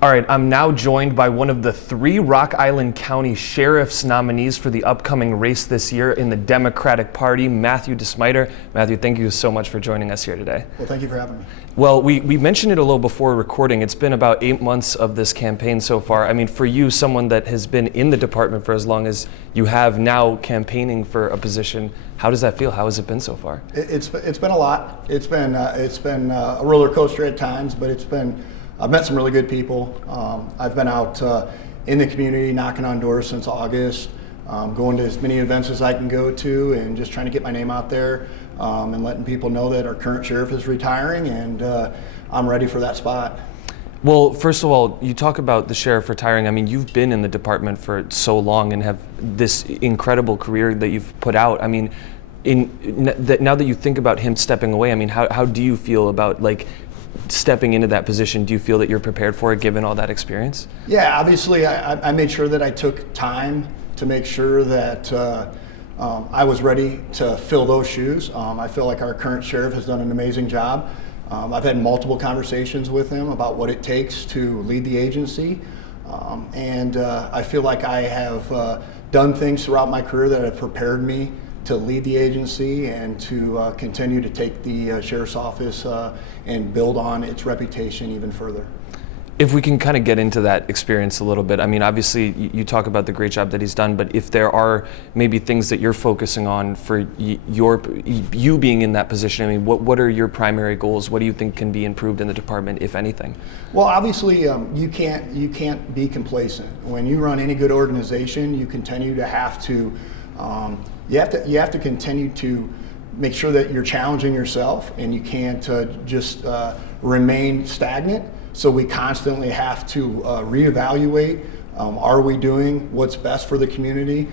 All right, I'm now joined by one of the 3 Rock Island County Sheriff's nominees for the upcoming race this year in the Democratic Party, Matthew DeSmyter. Matthew, thank you so much for joining us here today. Well, thank you for having me. Well, we mentioned it a little before recording. It's been about 8 months of this campaign so far. I mean, for you, someone that has been in the department for as long as you have now campaigning for a position, how does that feel? How has it been so far? It's been a lot. It's been a roller coaster at times, but I've met some really good people. I've been out in the community knocking on doors since August, going to as many events as I can go to and just trying to get my name out there and letting people know that our current sheriff is retiring and I'm ready for that spot. Well, first of all, you talk about the sheriff retiring. I mean, you've been in the department for so long and have this incredible career that you've put out. I mean, now that you think about him stepping away, I mean, how do you feel about stepping into that position? Do you feel that you're prepared for it given all that experience? Yeah, obviously I made sure that I took time to make sure that I was ready to fill those shoes. I feel like our current sheriff has done an amazing job. I've had multiple conversations with him about what it takes to lead the agency. And I feel like I have done things throughout my career that have prepared me to lead the agency and to continue to take the sheriff's office and build on its reputation even further. If we can kind of get into that experience a little bit, I mean, obviously you talk about the great job that he's done, but if there are maybe things that you're focusing on for you being in that position, I mean, what are your primary goals? What do you think can be improved in the department, if anything? Well, obviously you can't be complacent. When you run any good organization, you continue to have to you have to continue to make sure that you're challenging yourself, and you can't just remain stagnant. So we constantly have to reevaluate. Are we doing what's best for the community?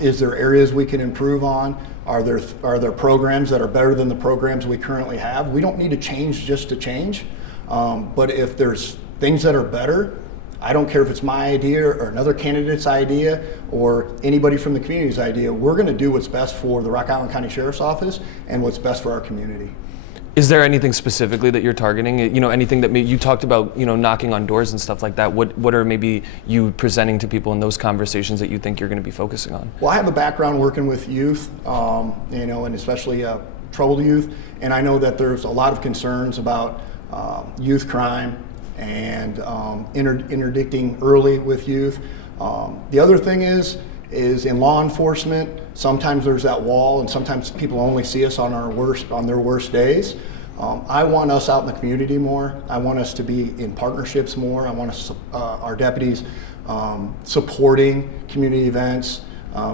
Is there areas we can improve on? Are there programs that are better than the programs we currently have? We don't need to change just to change, but if there's things that are better, I don't care if it's my idea or another candidate's idea or anybody from the community's idea, we're going to do what's best for the Rock Island County Sheriff's Office and what's best for our community. Is there anything specifically that you're targeting? You know, anything that you talked about, knocking on doors and stuff like that. What are maybe you presenting to people in those conversations that you think you're going to be focusing on? Well, I have a background working with youth, and especially troubled youth, and I know that there's a lot of concerns about youth crime and interdicting early with youth. The other thing is in law enforcement, sometimes there's that wall, and sometimes people only see us on their worst days. I want us out in the community more. I want us to be in partnerships more. I want us, our deputies supporting community events,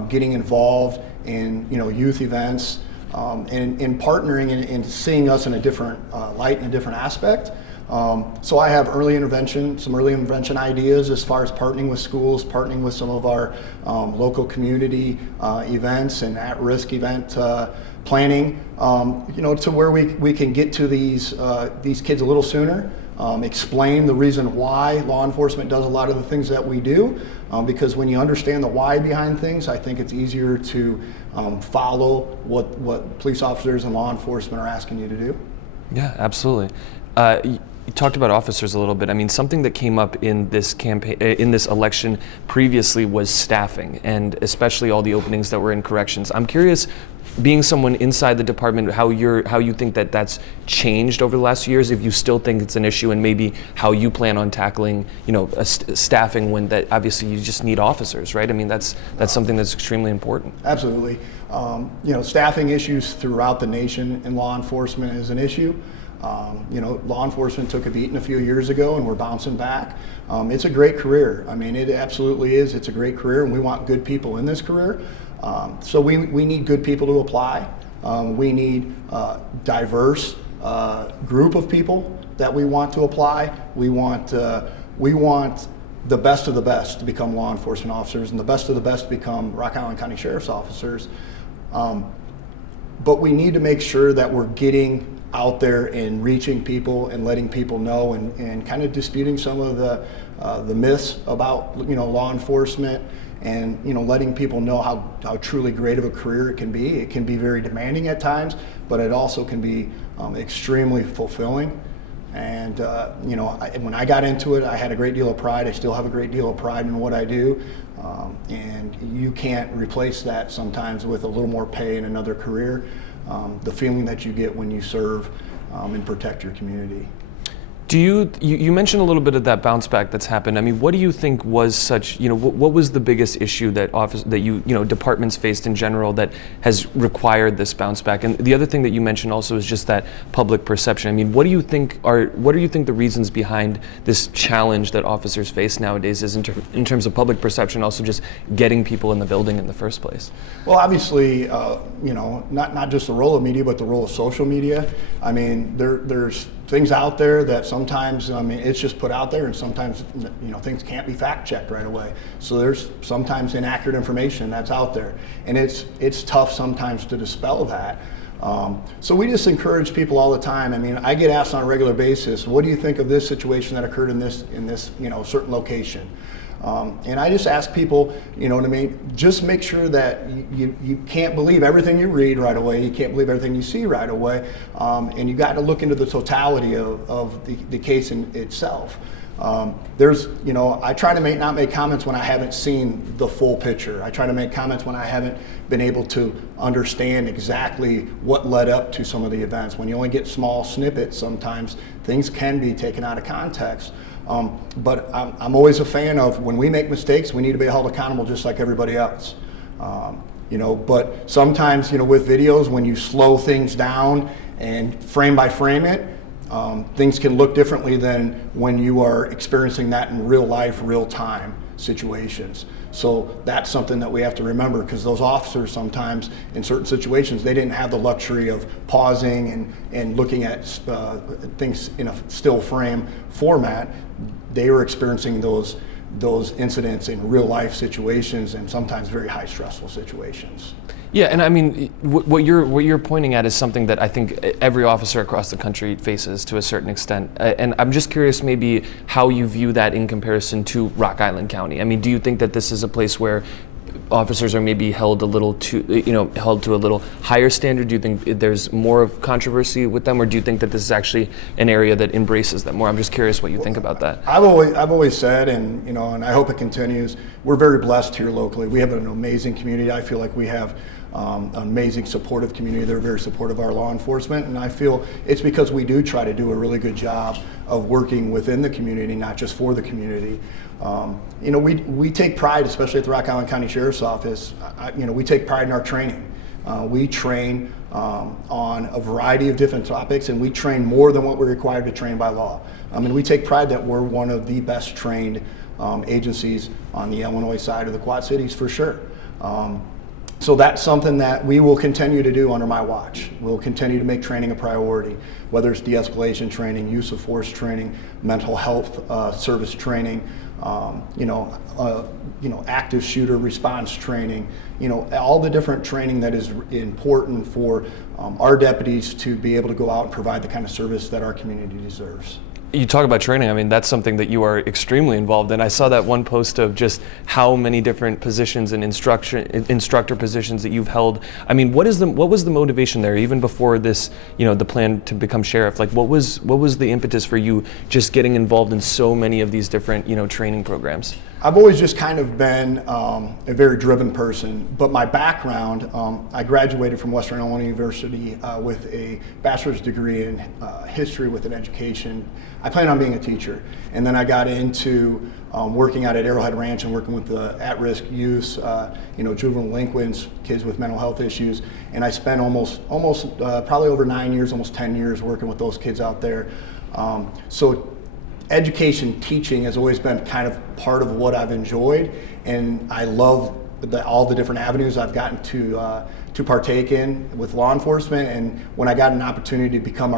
getting involved in youth events, and partnering and seeing us in a different light and a different aspect. So I have some early intervention ideas as far as partnering with schools, partnering with some of our local community events and at-risk event planning, to where we can get to these kids a little sooner, explain the reason why law enforcement does a lot of the things that we do, because when you understand the why behind things, I think it's easier to follow what police officers and law enforcement are asking you to do. Yeah, absolutely. You talked about officers a little bit. I mean, something that came up in this campaign, in this election previously, was staffing, and especially all the openings that were in corrections. I'm curious, being someone inside the department, how you think that that's changed over the last few years. If you still think it's an issue, and maybe how you plan on tackling, staffing when that obviously you just need officers, right? I mean, that's something that's extremely important. Absolutely. Staffing issues throughout the nation in law enforcement is an issue. Law enforcement took a beating a few years ago, and we're bouncing back. It's a great career. I mean, it absolutely is. It's a great career, and we want good people in this career. So we need good people to apply. We need a diverse group of people that we want to apply. We want the best of the best to become law enforcement officers, and the best of the best to become Rock Island County Sheriff's officers. But we need to make sure that we're getting out there and reaching people and letting people know, and kind of disputing some of the myths about law enforcement, and letting people know how truly great of a career it can be. It can be very demanding at times, but it also can be extremely fulfilling. And when I got into it, I had a great deal of pride. I still have a great deal of pride in what I do. And you can't replace that sometimes with a little more pay in another career. The feeling that you get when you serve and protect your community. Do you mentioned a little bit of that bounce back that's happened. I mean, what do you think was such, what was the biggest issue that departments faced in general that has required this bounce back? And the other thing that you mentioned also is just that public perception. I mean, what do you think the reasons behind this challenge that officers face nowadays is in terms of public perception, also just getting people in the building in the first place? Well, obviously, not just the role of media, but the role of social media. I mean, there's things out there that sometimes, it's just put out there, and sometimes, things can't be fact checked right away. So there's sometimes inaccurate information that's out there, and it's tough sometimes to dispel that. So we just encourage people all the time. I mean, I get asked on a regular basis, what do you think of this situation that occurred in this certain location? And I just ask people, just make sure that you can't believe everything you read right away. You can't believe everything you see right away. And you got to look into the totality of the case in itself. I try to not make comments when I haven't seen the full picture. I try to make comments when I haven't been able to understand exactly what led up to some of the events. When you only get small snippets, sometimes things can be taken out of context. But I'm always a fan of, when we make mistakes, we need to be held accountable just like everybody else. But sometimes, with videos, when you slow things down and frame by frame it, things can look differently than when you are experiencing that in real life, real time situations. So that's something that we have to remember, because those officers sometimes, in certain situations, they didn't have the luxury of pausing and looking at things in a still frame format. They were experiencing those incidents in real life situations, and sometimes very high stressful situations. Yeah, and I mean, what you're pointing at is something that I think every officer across the country faces to a certain extent. And I'm just curious, maybe how you view that in comparison to Rock Island County. I mean, do you think that this is a place where officers are maybe held to a little higher standard? Do you think there's more of controversy with them, or do you think that this is actually an area that embraces them more? I'm just curious what you think about that. I've always said, and I hope it continues, we're very blessed here locally. We have an amazing community. I feel like we have an amazing supportive community. They're very supportive of our law enforcement, and I feel it's because we do try to do a really good job of working within the community, not just for the community. We take pride, especially at the Rock Island County Sheriff's Office. We take pride in our training. We train on a variety of different topics, and we train more than what we're required to train by law. We take pride that we're one of the best trained agencies on the Illinois side of the Quad Cities, for sure. So that's something that we will continue to do under my watch. We'll continue to make training a priority, whether it's de-escalation training, use of force training, mental health service training, active shooter response training, all the different training that is important for our deputies to be able to go out and provide the kind of service that our community deserves. You talk about training. I mean, that's something that you are extremely involved in. I saw that one post of just how many different positions and instructor positions that you've held. I mean, what was the motivation there, even before this, the plan to become sheriff? Like, what was the impetus for you just getting involved in so many of these different, training programs? I've always just kind of been a very driven person, but my background, I graduated from Western Illinois University with a bachelor's degree in history with an education. I planned on being a teacher, and then I got into working out at Arrowhead Ranch and working with the at-risk youth, juvenile delinquents, kids with mental health issues, and I spent almost probably over 9 years, almost 10 years working with those kids out there. So education, teaching has always been kind of part of what I've enjoyed, and I love all the different avenues I've gotten to partake in with law enforcement. And when I got an opportunity to become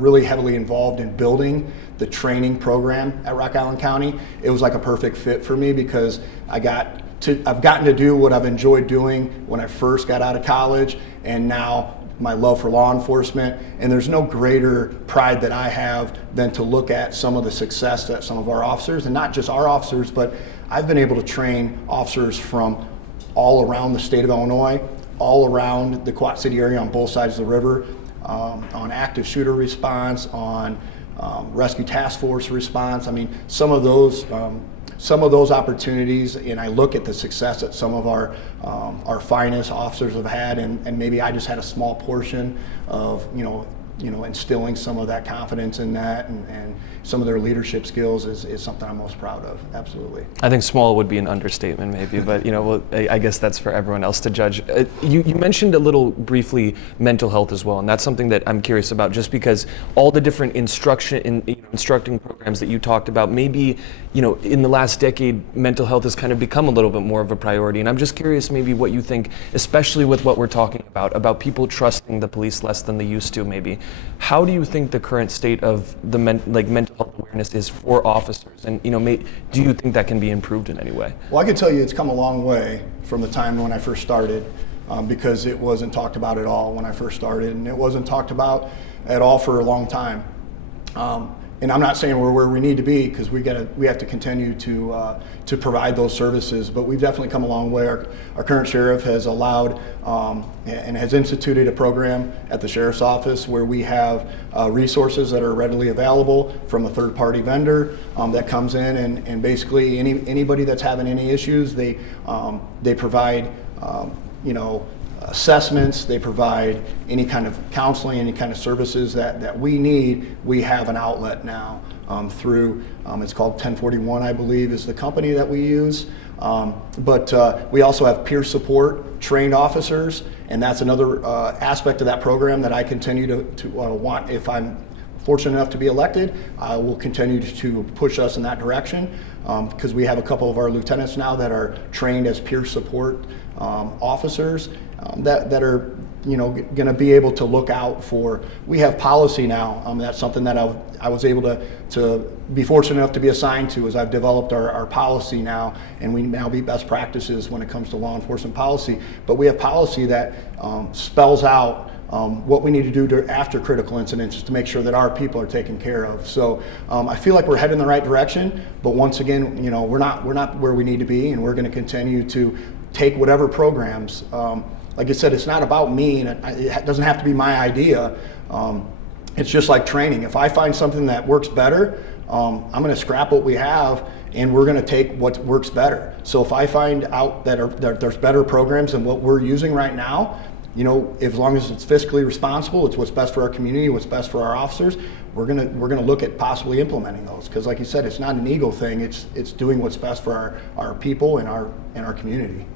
really heavily involved in building the training program at Rock Island County, it was like a perfect fit for me, because I've gotten to do what I've enjoyed doing when I first got out of college, and now my love for law enforcement. And there's no greater pride that I have than to look at some of the success that some of our officers, and not just our officers, but I've been able to train officers from all around the state of Illinois, all around the Quad City area on both sides of the river, on active shooter response, on rescue task force response. I mean, some of those opportunities, and I look at the success that some of our finest officers have had, and maybe I just had a small portion of instilling some of that confidence in that, and some of their leadership skills is something I'm most proud of. Absolutely. I think small would be an understatement, maybe, but I guess that's for everyone else to judge. You mentioned a little briefly mental health as well, and that's something that I'm curious about, just because all the different instructing programs that you talked about, maybe in the last decade, mental health has kind of become a little bit more of a priority, and I'm just curious maybe what you think, especially with what we're talking about people trusting the police less than they used to. Maybe how do you think the current state of the mental health awareness is for officers, and do you think that can be improved in any way? Well, I can tell you it's come a long way from the time when I first started, because it wasn't talked about at all when I first started, and it wasn't talked about at all for a long time. And I'm not saying we're where we need to be, because we have to continue to provide those services, but we've definitely come a long way. Our current sheriff has allowed and has instituted a program at the sheriff's office where we have resources that are readily available from a third-party vendor that comes in, and basically anybody that's having any issues, they provide assessments, they provide any kind of counseling, any kind of services that we need. We have an outlet now through, it's called 1041, I believe, is the company that we use. But we also have peer support, trained officers, and that's another aspect of that program that I continue to want. If I'm fortunate enough to be elected, I will continue to push us in that direction, because we have a couple of our lieutenants now that are trained as peer support officers that are going to be able to look out for. We have policy now. That's something that I was able to be fortunate enough to be assigned to, as I've developed our policy now, and we now be best practices when it comes to law enforcement policy. But we have policy that spells out what we need to do after critical incidents to make sure that our people are taken care of. So I feel like we're heading in the right direction, but once again, we're not where we need to be, and we're going to continue to take whatever programs. Like I said, it's not about me, and it doesn't have to be my idea. It's just like training. If I find something that works better, I'm going to scrap what we have, and we're going to take what works better. So if I find out that there's better programs than what we're using right now, as long as it's fiscally responsible, it's what's best for our community, what's best for our officers, we're gonna look at possibly implementing those. Because like you said, it's not an ego thing. It's doing what's best for our people and our community.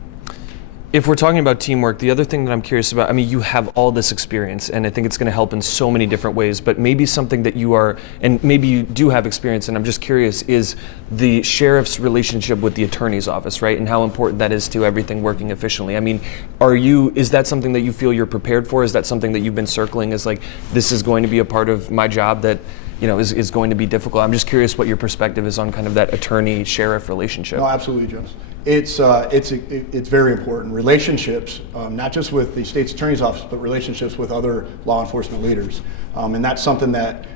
If we're talking about teamwork, the other thing that I'm curious about, you have all this experience, and I think it's going to help in so many different ways, but maybe something that you are, and maybe you do have experience, and I'm just curious, is the sheriff's relationship with the attorney's office, right? And how important that is to everything working efficiently. Is that something that you feel you're prepared for? Is that something that you've been circling as this is going to be a part of my job that is going to be difficult? I'm just curious what your perspective is on kind of that attorney-sheriff relationship. No, absolutely, Jonas. It's very important. Relationships, not just with the state's attorney's office, but relationships with other law enforcement leaders. And that's something that,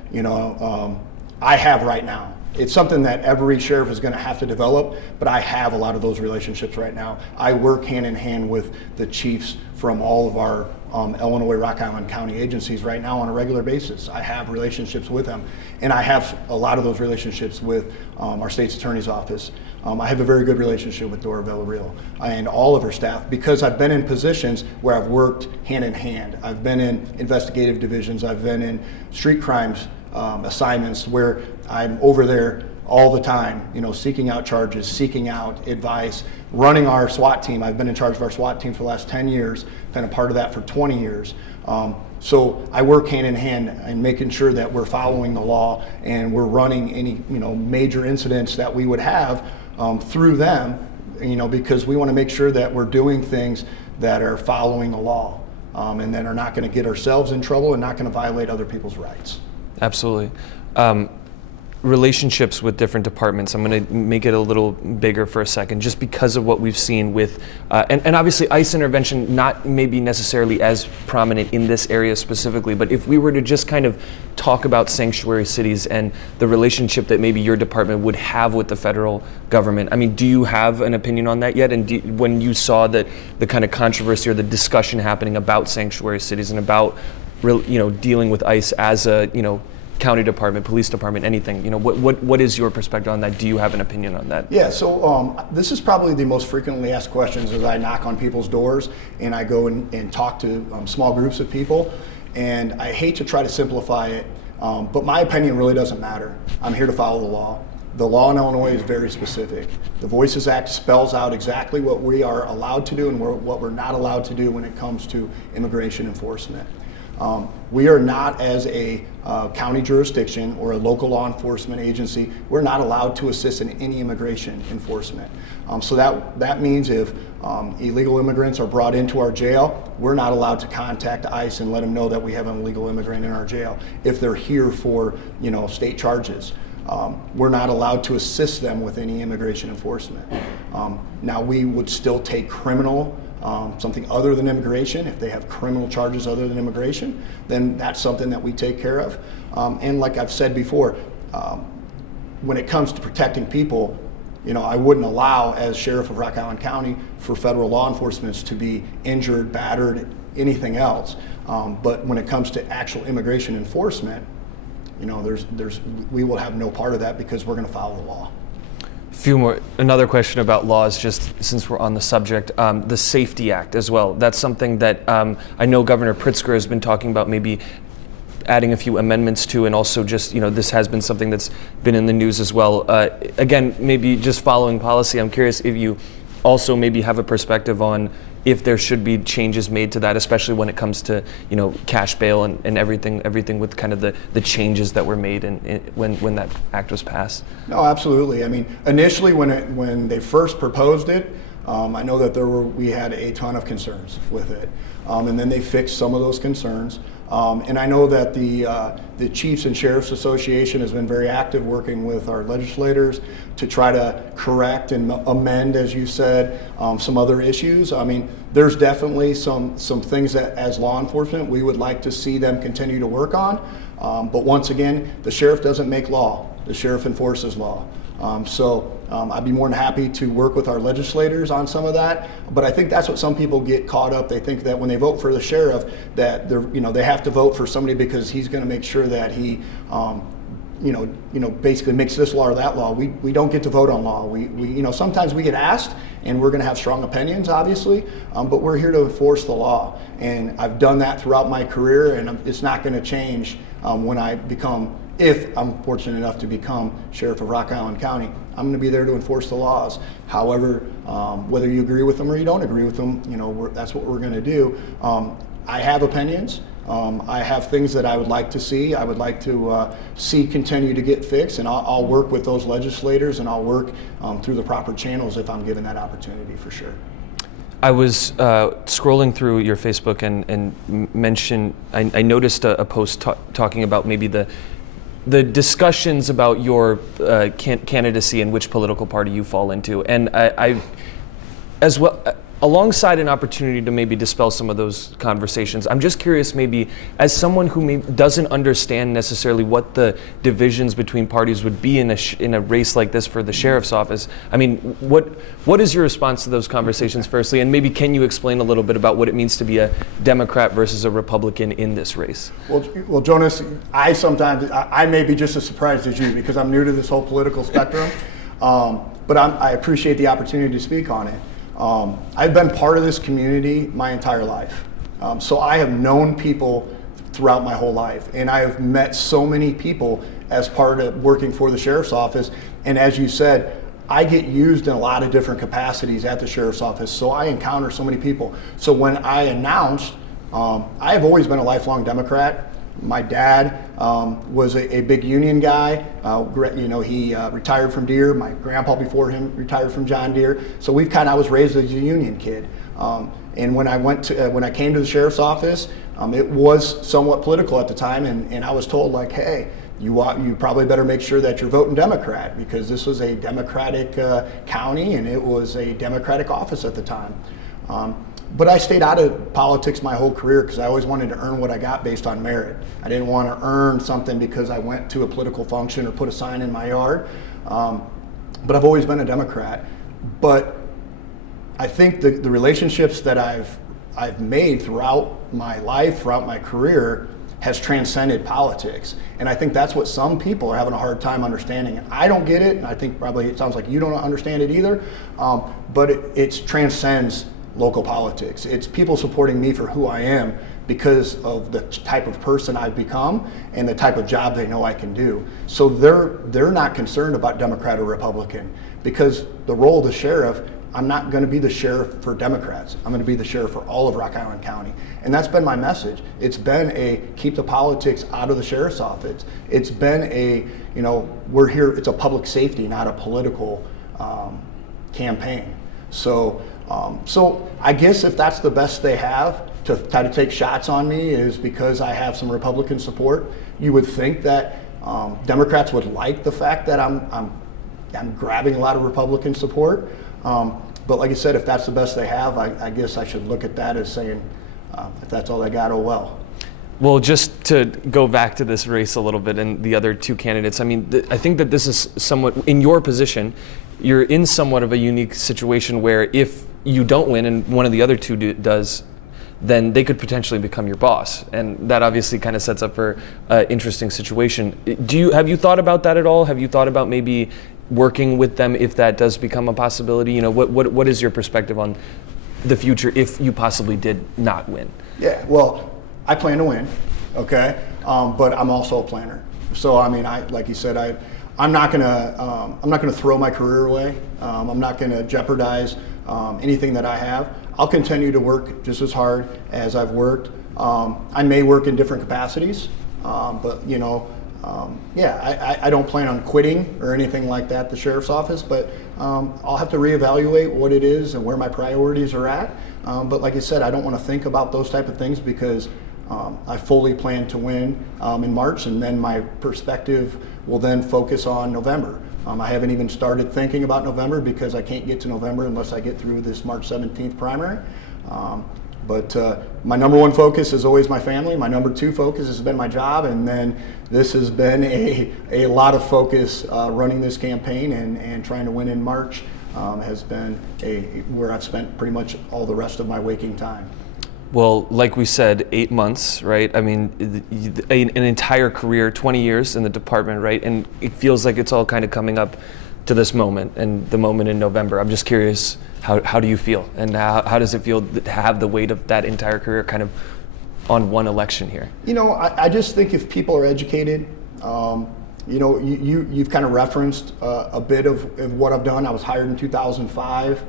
I have right now. It's something that every sheriff is going to have to develop, but I have a lot of those relationships right now. I work hand in hand with the chiefs from all of our Illinois Rock Island County agencies right now on a regular basis. I have relationships with them, and I have a lot of those relationships with our state's attorney's office. I have a very good relationship with Dora Villarreal and all of her staff, because I've been in positions where I've worked hand in hand. I've been in investigative divisions, I've been in street crimes assignments where I'm over there all the time, seeking out charges, seeking out advice, running our SWAT team. I've been in charge of our SWAT team for the last 10 years, been a part of that for 20 years. So I work hand in hand in making sure that we're following the law, and we're running any major incidents that we would have through them, because we want to make sure that we're doing things that are following the law, and that are not going to get ourselves in trouble and not going to violate other people's rights. Absolutely. Relationships with different departments, I'm going to make it a little bigger for a second, just because of what we've seen with, and obviously ICE intervention, not maybe necessarily as prominent in this area specifically, but if we were to just kind of talk about sanctuary cities and the relationship that maybe your department would have with the federal government, do you have an opinion on that yet? And when you saw the kind of controversy or the discussion happening about sanctuary cities and about dealing with ICE as a, county department, police department, anything. What is your perspective on that? Do you have an opinion on that? Yeah, so this is probably the most frequently asked questions as I knock on people's doors and I go and talk to small groups of people. And I hate to try to simplify it, but my opinion really doesn't matter. I'm here to follow the law. The law in Illinois is very specific. The Voices Act spells out exactly what we are allowed to do and what we're not allowed to do when it comes to immigration enforcement. We are not, as a county jurisdiction or a local law enforcement agency, we're not allowed to assist in any immigration enforcement. So that means if illegal immigrants are brought into our jail, we're not allowed to contact ICE and let them know that we have an illegal immigrant in our jail. If they're here for state charges, we're not allowed to assist them with any immigration enforcement. Now we would still take criminal, something other than immigration. If they have criminal charges other than immigration, then that's something that we take care of. And like I've said before, when it comes to protecting people, I wouldn't allow, as Sheriff of Rock Island County, for federal law enforcement to be injured, battered, anything else. But when it comes to actual immigration enforcement, we will have no part of that because we're going to follow the law. Another question about laws, just since we're on the subject, the Safety Act as well. That's something that I know Governor Pritzker has been talking about, maybe adding a few amendments to, and also just, this has been something that's been in the news as well. Again, maybe just following policy, I'm curious if you also maybe have a perspective on if there should be changes made to that, especially when it comes to, cash bail and everything with kind of the changes that were made when that act was passed. No, absolutely. I mean, initially when they first proposed it, I know that we had a ton of concerns with it, and then they fixed some of those concerns. And I know that the Chiefs and Sheriffs Association has been very active working with our legislators to try to correct and amend, as you said, some other issues. I mean, there's definitely some things that as law enforcement we would like to see them continue to work on. But once again, the sheriff doesn't make law, the sheriff enforces law. So I'd be more than happy to work with our legislators on some of that. But I think that's what some people get caught up. They think that when they vote for the sheriff, that they have to vote for somebody because he's going to make sure that he, basically makes this law or that law. We don't get to vote on law. We sometimes we get asked, and we're going to have strong opinions, obviously. But we're here to enforce the law, and I've done that throughout my career, and it's not going to change when I become. If I'm fortunate enough to become Sheriff of Rock Island County, I'm going to be there to enforce the laws. However, whether you agree with them or you don't agree with them, that's what we're going to do. I have opinions. I have things that I would like to see. I would like to see continue to get fixed, and I'll work with those legislators, and I'll work through the proper channels if I'm given that opportunity, for sure. I was scrolling through your Facebook and I noticed a post talking about maybe the discussions about your candidacy and which political party you fall into, and I as well, alongside an opportunity to maybe dispel some of those conversations, I'm just curious, maybe as someone who doesn't understand necessarily what the divisions between parties would be in a race like this for the sheriff's office. I mean, what is your response to those conversations, firstly, and maybe can you explain a little bit about what it means to be a Democrat versus a Republican in this race? Well, Jonas, I may be just as surprised as you because I'm new to this whole political spectrum, but I appreciate the opportunity to speak on it. I've been part of this community my entire life. So I have known people throughout my whole life, and I have met so many people as part of working for the sheriff's office. And as you said, I get used in a lot of different capacities at the sheriff's office, so I encounter so many people. So when I announced, I have always been a lifelong Democrat. My dad was a big union guy. He retired from Deere. My grandpa before him retired from John Deere. So I was raised as a union kid. And when I came to the sheriff's office, it was somewhat political at the time, and I was told, like, hey, you probably better make sure that you're voting Democrat because this was a Democratic county and it was a Democratic office at the time. But I stayed out of politics my whole career because I always wanted to earn what I got based on merit. I didn't want to earn something because I went to a political function or put a sign in my yard. But I've always been a Democrat. But I think the relationships that I've made throughout my life, throughout my career, has transcended politics. And I think that's what some people are having a hard time understanding. And I don't get it, and I think probably it sounds like you don't understand it either, but it transcends local politics. It's people supporting me for who I am because of the type of person I've become and the type of job they know I can do. So they're not concerned about Democrat or Republican, because the role of the sheriff, I'm not going to be the sheriff for Democrats. I'm going to be the sheriff for all of Rock Island County. And that's been my message. It's been a keep the politics out of the sheriff's office. It's been a, we're here, it's a public safety, not a political campaign. So I guess if that's the best they have to try to take shots on me is because I have some Republican support. You would think that Democrats would like the fact that I'm grabbing a lot of Republican support. But like I said, if that's the best they have, I guess I should look at that as saying, if that's all they got, oh well. Well, just to go back to this race a little bit and the other two candidates, I mean, I think that this is somewhat, in your position, you're in somewhat of a unique situation where if you don't win and one of the other two does, then they could potentially become your boss. And that obviously kind of sets up for an interesting situation. Have you thought about that at all? Have you thought about maybe working with them if that does become a possibility? What is your perspective on the future if you possibly did not win? Yeah, well, I plan to win, okay? But I'm also a planner. So I mean, like you said, I'm not gonna throw my career away. I'm not gonna jeopardize anything that I have. I'll continue to work just as hard as I've worked. I may work in different capacities, but I don't plan on quitting or anything like that, the sheriff's office, but I'll have to reevaluate what it is and where my priorities are at. But like I said, I don't want to think about those type of things because I fully plan to win in March, and then my perspective will then focus on November. I haven't even started thinking about November because I can't get to November unless I get through this March 17th primary. But my number one focus is always my family. My number two focus has been my job, and then this has been a lot of focus running this campaign and trying to win in March has been where I've spent pretty much all the rest of my waking time. Well, like we said, 8 months, right? I mean, an entire career, 20 years in the department, right? And it feels like it's all kind of coming up to this moment and the moment in November. I'm just curious, how do you feel? And how does it feel to have the weight of that entire career kind of on one election here? I just think if people are educated, you've kind of referenced a bit of what I've done. I was hired in 2005.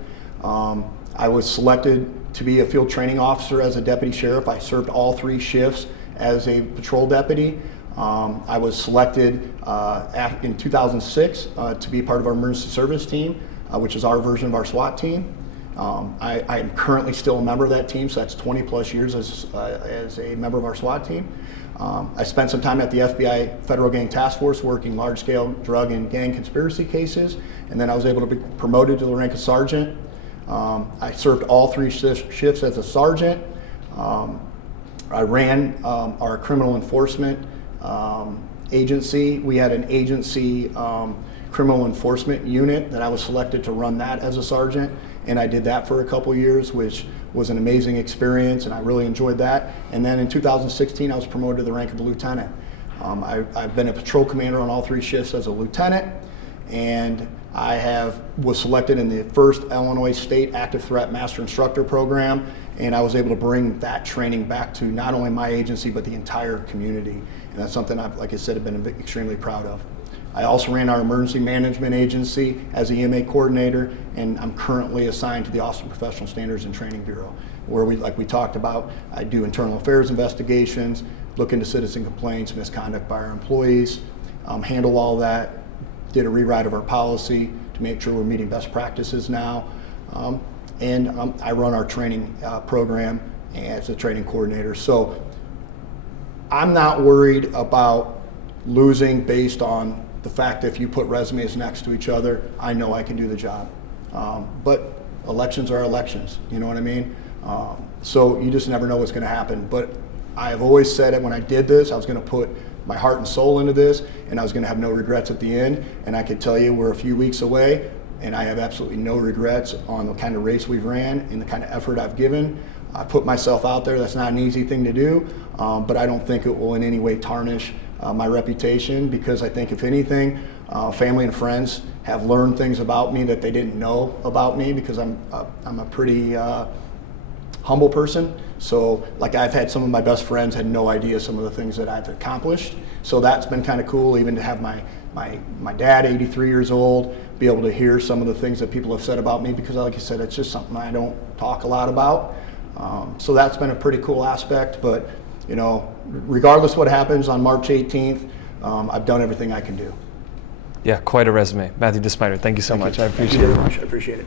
I was selected to be a field training officer as a deputy sheriff. I served all 3 shifts as a patrol deputy. I was selected in 2006 to be part of our emergency service team, which is our version of our SWAT team. I am currently still a member of that team, so that's 20 plus years as a member of our SWAT team. I spent some time at the FBI Federal Gang Task Force working large-scale drug and gang conspiracy cases, and then I was able to be promoted to the rank of sergeant. I served all 3 shifts as a sergeant. I ran our criminal enforcement agency. We had an agency criminal enforcement unit that I was selected to run that as a sergeant, and I did that for a couple years, which was an amazing experience, and I really enjoyed that. And then in 2016, I was promoted to the rank of lieutenant. I've been a patrol commander on all 3 shifts as a lieutenant, and I was selected in the first Illinois State Active Threat Master Instructor Program, and I was able to bring that training back to not only my agency, but the entire community. And that's something I've, like I said, have been extremely proud of. I also ran our emergency management agency as the EMA coordinator, and I'm currently assigned to the Office of Professional Standards and Training Bureau, where like we talked about, I do internal affairs investigations, look into citizen complaints, misconduct by our employees, handle all that, did a rewrite of our policy to make sure we're meeting best practices now, and I run our training program as a training coordinator. So I'm not worried about losing based on the fact that if you put resumes next to each other, I know I can do the job. But elections are elections, you know what I mean? So you just never know what's gonna happen. But I have always said it when I did this, I was gonna put my heart and soul into this, and I was gonna have no regrets at the end. And I can tell you we're a few weeks away, and I have absolutely no regrets on the kind of race we've ran and the kind of effort I've given. I put myself out there. That's not an easy thing to do, but I don't think it will in any way tarnish my reputation, because I think if anything, family and friends have learned things about me that they didn't know about me, because I'm a pretty humble person. So like, I've had some of my best friends had no idea some of the things that I've accomplished. So that's been kind of cool, even to have my dad, 83 years old, be able to hear some of the things that people have said about me, because like I said, it's just something I don't talk a lot about. So that's been a pretty cool aspect. But you know, regardless what happens on March 18th, I've done everything I can do. Yeah, quite a resume. Matthew DeSmyter, thank you so much. I appreciate it. I appreciate it.